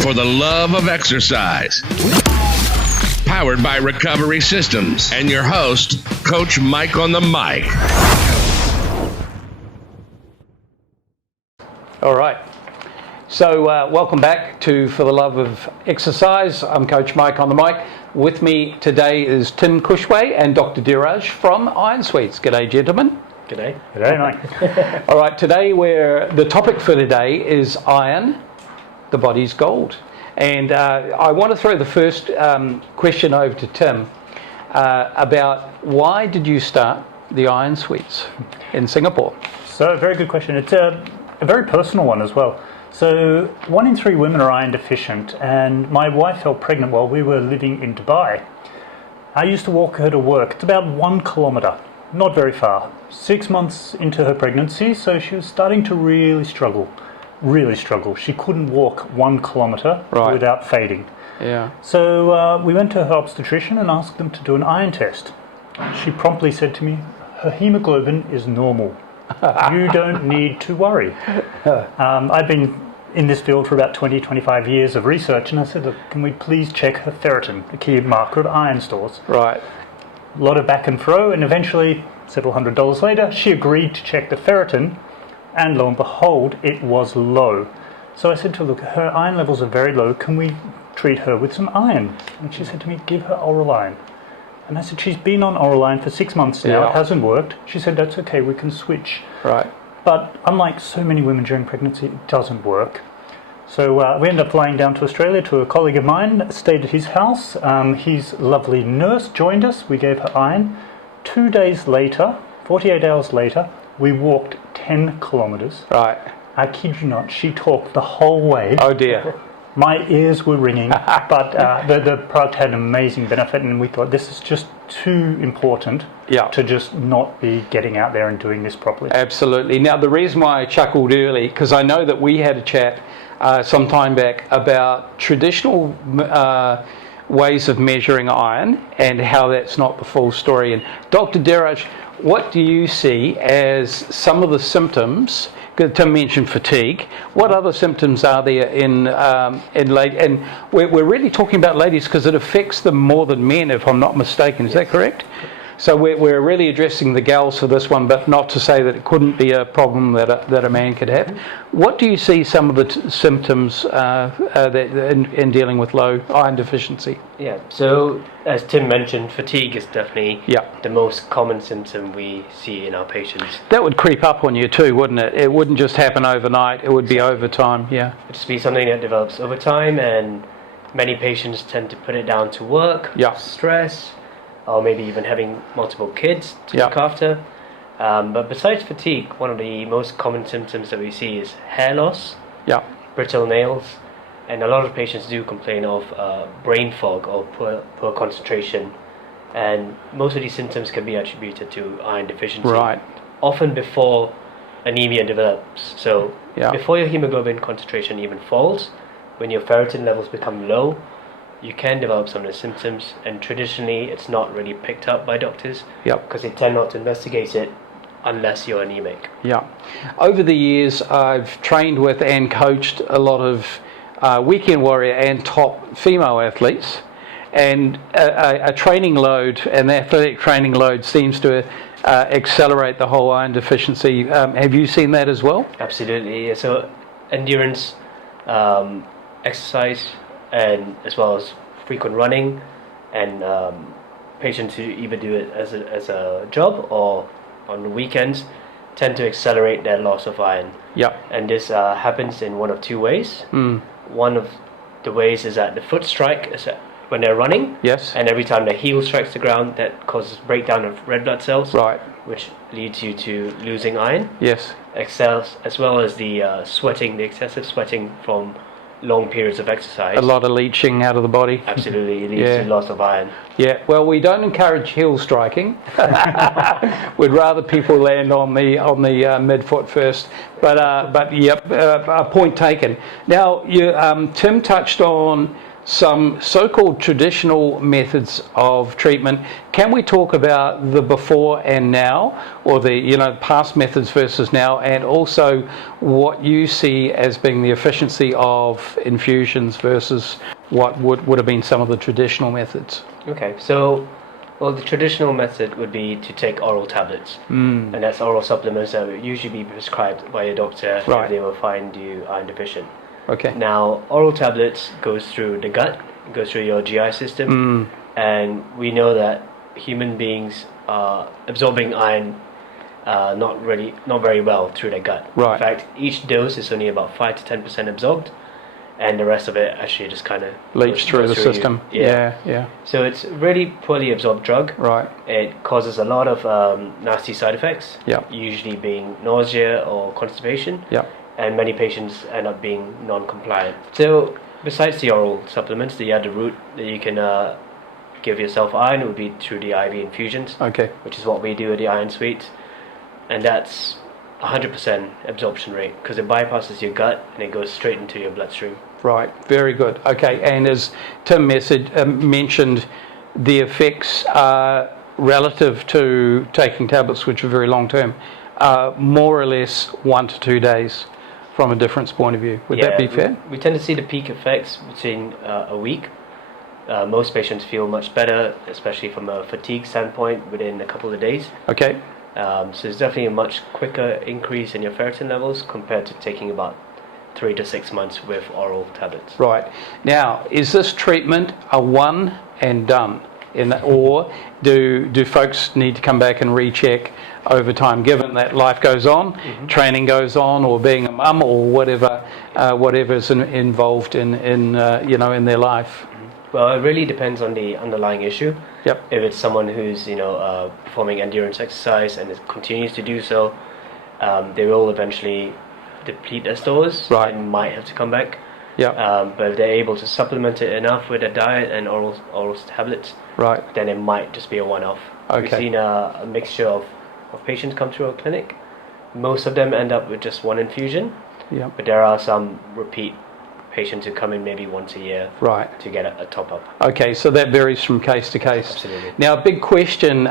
for the love of exercise. Powered by Recovery Systems and your host, Coach Mike on the mic. All right. So welcome back to For the Love of Exercise. I'm Coach Mike on the mic. With me today is Tim Cushway and Dr. Dheeraj from Ironsuites. G'day, gentlemen. G'day. G'day, Mike. All right, today the topic for today is iron, the body's gold. And I want to throw the first question over to Tim about why did you start the Ironsuites in Singapore? So, very good question. It's a very personal one as well. So, 1 in 3 women are iron deficient, and my wife fell pregnant while we were living in Dubai. I used to walk her to work. It's about 1 kilometre, not very far. 6 months into her pregnancy, so she was starting to really struggle. She couldn't walk 1 kilometre without fading. Yeah. So we went to her obstetrician and asked them to do an iron test. She promptly said to me, her hemoglobin is normal. You don't need to worry. I've been in this field for about 25 years of research, and I said, look, can we please check her ferritin, a key marker of iron stores? Right. A lot of back and fro, and eventually, several $100s later, she agreed to check the ferritin, and lo and behold, it was low. So I said to her, look, her iron levels are very low, can we treat her with some iron? And she said to me, give her oral iron. And I said, she's been on oral iron for 6 months now, It hasn't worked. She said, that's okay, we can switch. Right. But unlike so many women during pregnancy, it doesn't work. So we ended up flying down to Australia to a colleague of mine, stayed at his house. His lovely nurse joined us, we gave her iron. 2 days later, 48 hours later, we walked 10 kilometres. Right. I kid you not, she talked the whole way. Oh dear. My ears were ringing, but the product had an amazing benefit, and we thought this is just too important to just not be getting out there and doing this properly. Absolutely. Now, the reason why I chuckled early, because I know that we had a chat some time back about traditional ways of measuring iron and how that's not the full story. And Dr. Dheeraj, what do you see as some of the symptoms? Tim mentioned fatigue. What other symptoms are there in ladies? And we're really talking about ladies because it affects them more than men, if I'm not mistaken. Is that correct? So we're really addressing the gals for this one, but not to say that it couldn't be a problem that a man could have. What do you see some of the symptoms that in dealing with low iron deficiency? Yeah, so as Tim mentioned, fatigue is definitely the most common symptom we see in our patients. That would creep up on you too, wouldn't it? It wouldn't just happen overnight, it would be over time, yeah. It would be something that develops over time, and many patients tend to put it down to work, stress, or maybe even having multiple kids to look after. But besides fatigue, one of the most common symptoms that we see is hair loss, brittle nails, and a lot of patients do complain of brain fog or poor concentration. And most of these symptoms can be attributed to iron deficiency. Right. Often before anemia develops. So before your hemoglobin concentration even falls, when your ferritin levels become low, you can develop some of the symptoms, and traditionally it's not really picked up by doctors because they tend not to investigate it unless you're anemic. Yeah. Over the years, I've trained with and coached a lot of weekend warrior and top female athletes, and a training load, an athletic training load, seems to accelerate the whole iron deficiency. Have you seen that as well? Absolutely. So endurance exercise, and as well as frequent running, and patients who either do it as a job or on the weekends tend to accelerate their loss of iron. And this happens in one of two ways. One of the ways is that the foot strike is when they're running. And every time the heel strikes the ground, that causes breakdown of red blood cells. Which leads you to losing iron. As well as the sweating, the excessive sweating from long periods of exercise. A lot of leaching out of the body. Absolutely, it leads to loss of iron. Well, we don't encourage heel striking. We'd rather people land on the midfoot first. But point taken. Now, Tim touched on some so-called traditional methods of treatment. Can we talk about the before and now, or the past methods versus now, and also what you see as being the efficiency of infusions versus what would have been some of the traditional methods? Okay, so the traditional method would be to take oral tablets, and that's oral supplements that would usually be prescribed by a doctor if they will find you iron deficient. Okay. Now, oral tablets goes through the gut, goes through your GI system, and we know that human beings are absorbing iron not very well through their gut. Right. In fact, each dose is only about 5 to 10% absorbed, and the rest of it actually just kind of leach through the system. Yeah. So it's really poorly absorbed drug. Right. It causes a lot of nasty side effects. Yeah. Usually being nausea or constipation. Yeah. And many patients end up being non-compliant. So besides the oral supplements, the other route that you can give yourself iron would be through the IV infusions. Okay. Which is what we do at the Ironsuites, and that's 100% absorption rate because it bypasses your gut and it goes straight into your bloodstream. Right, very good. Okay, and as Tim mentioned, the effects are relative to taking tablets, which are very long term, more or less 1 to 2 days from a difference point of view. Would that be fair? We tend to see the peak effects between a week. Most patients feel much better, especially from a fatigue standpoint, within a couple of days. Okay. So there's definitely a much quicker increase in your ferritin levels compared to taking about 3 to 6 months with oral tablets. Right. Now, is this treatment a one and done? Or do folks need to come back and recheck over time, given that life goes on, training goes on, or being a mum, or whatever's involved in their life? Well, it really depends on the underlying issue. Yep. If it's someone who's performing endurance exercise and continues to do so, they will eventually deplete their stores and might have to come back. Yeah. But if they're able to supplement it enough with a diet and oral tablets, then it might just be a one-off. Okay. We've seen a mixture of patients come through our clinic. Most of them end up with just one infusion. Yeah. But there are some repeat patients who come in maybe once a year to get a top-up. Okay, so that varies from case to case. Absolutely. Now, a big question,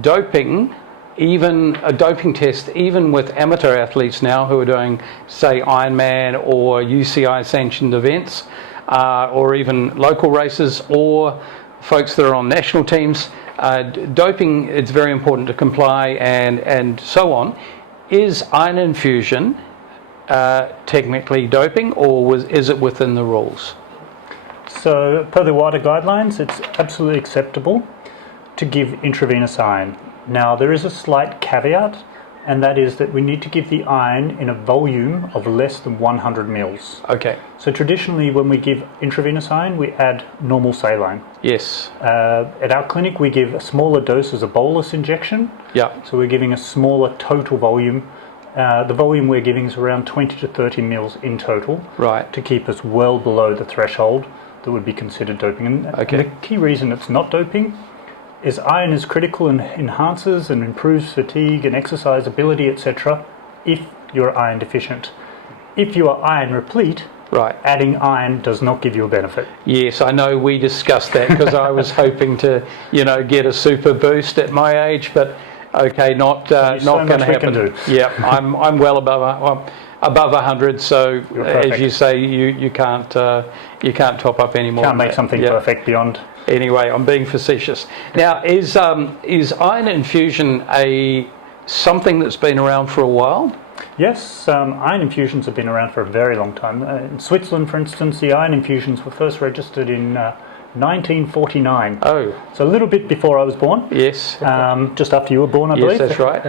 doping, even a doping test, even with amateur athletes now who are doing, say, Ironman or UCI sanctioned events, or even local races, or folks that are on national teams, doping, it's very important to comply and so on. Is iron infusion technically doping, or is it within the rules? So, per the WADA guidelines, it's absolutely acceptable to give intravenous iron. Now, there is a slight caveat, and that is that we need to give the iron in a volume of less than 100 mils. Okay. So traditionally, when we give intravenous iron, we add normal saline. Yes. At our clinic, we give a smaller dose as a bolus injection. Yeah. So we're giving a smaller total volume. The volume we're giving is around 20 to 30 mils in total. Right. To keep us well below the threshold that would be considered doping. And the key reason it's not doping is iron is critical and enhances and improves fatigue and exercise ability, etc. if you're iron deficient. If you are iron replete, adding iron does not give you a benefit. Yes, I know we discussed that because I was hoping to, get a super boost at my age, but not going to happen. Yeah, I'm well above 100, so as you say, you can't top up anymore. Can't make something perfect beyond. Anyway, I'm being facetious. Now, is iron infusion something that's been around for a while? Yes, iron infusions have been around for a very long time. In Switzerland, for instance, the iron infusions were first registered in 1949. Oh. So a little bit before I was born. Yes. Just after you were born, I believe. Yes, that's right.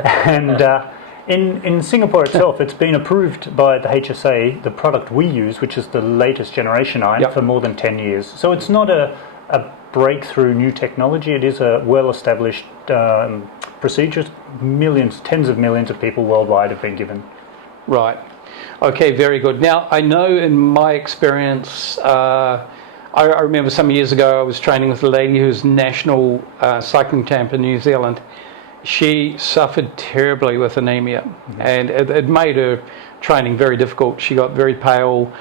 And in Singapore itself, it's been approved by the HSA, the product we use, which is the latest generation iron, for more than 10 years. So it's not a breakthrough new technology. It is a well-established procedure. Millions, tens of millions of people worldwide have been given. Right. Okay, very good. Now, I know in my experience, I remember some years ago I was training with a lady who's national cycling champ in New Zealand. She suffered terribly with anemia, and it made her training very difficult. She got very pale.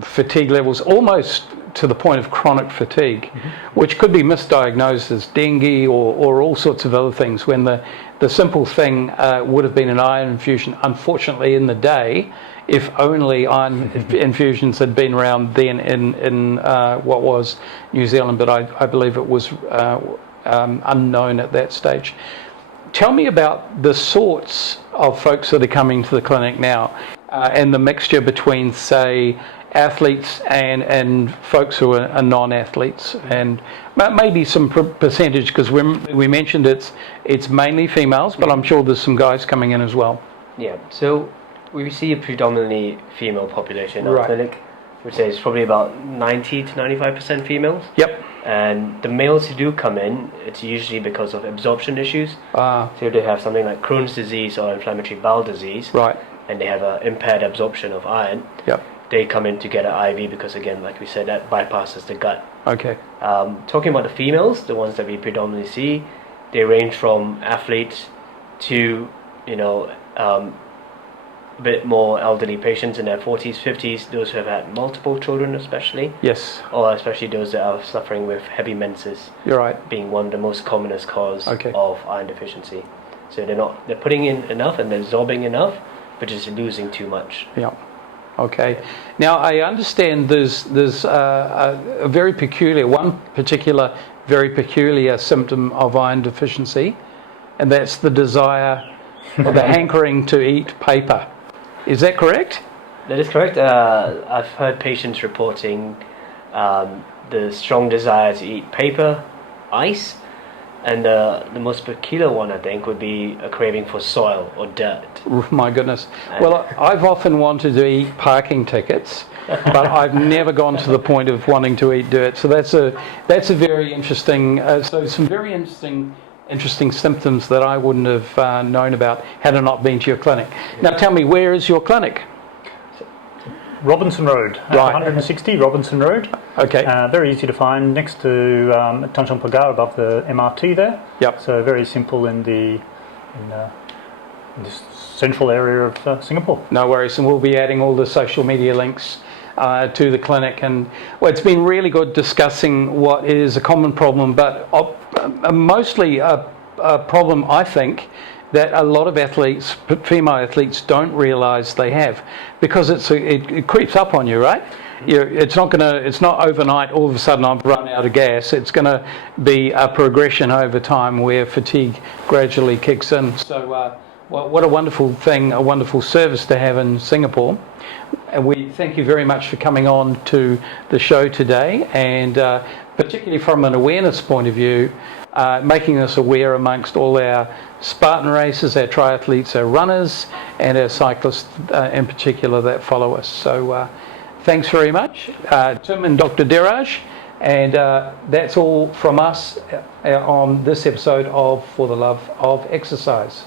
fatigue levels almost to the point of chronic fatigue, which could be misdiagnosed as dengue or all sorts of other things, when the simple thing would have been an iron infusion. Unfortunately, in the day, if only iron infusions had been around then in what was New Zealand, but I believe it was unknown at that stage. Tell me about the sorts of folks that are coming to the clinic now, and the mixture between, say, athletes and folks who are non-athletes, and maybe some percentage, because we mentioned it's mainly females, but I'm sure there's some guys coming in as well. Yeah, so we see a predominantly female population in our clinic. I would say it's probably about 90 to 95% females. Yep. And the males who do come in, it's usually because of absorption issues. So they have something like Crohn's disease or inflammatory bowel disease. Right. And they have an impaired absorption of iron. Yep. They come in to get an IV because, again, like we said, that bypasses the gut. Okay. Talking about the females, the ones that we predominantly see, they range from athletes to, a bit more elderly patients in their 40s, 50s, those who have had multiple children especially. Yes. Or especially those that are suffering with heavy menses. You're right. Being one of the most commonest cause of iron deficiency. So they're putting in enough and they're absorbing enough, but just losing too much. Yeah. Okay. Now I understand there's a very peculiar, one particular very peculiar symptom of iron deficiency, and that's the desire or the hankering to eat paper. Is that correct? That is correct. I've heard patients reporting the strong desire to eat paper, ice, and the most peculiar one, I think, would be a craving for soil or dirt. My goodness. Well, I've often wanted to eat parking tickets, but I've never gone to the point of wanting to eat dirt. So that's a very interesting. So some very interesting symptoms that I wouldn't have known about had I not been to your clinic. Now tell me, where is your clinic? Robinson Road, 160 Robinson Road. Okay. Very easy to find, next to Tanjong Pagar, above the MRT there. Yep. So very simple in this central area of Singapore. No worries, and we'll be adding all the social media links to the clinic. And well, it's been really good discussing what is a common problem, but mostly a problem, I think, that a lot of athletes, female athletes, don't realise they have, because it creeps up on you, right? It's not overnight. All of a sudden, I've run out of gas. It's going to be a progression over time where fatigue gradually kicks in. So, what a wonderful thing, a wonderful service to have in Singapore. And we thank you very much for coming on to the show today, and particularly from an awareness point of view, making us aware amongst all our Spartan racers, our triathletes, our runners, and our cyclists in particular that follow us. So thanks very much, Tim and Dr. Dheeraj, and that's all from us on this episode of For the Love of Exercise.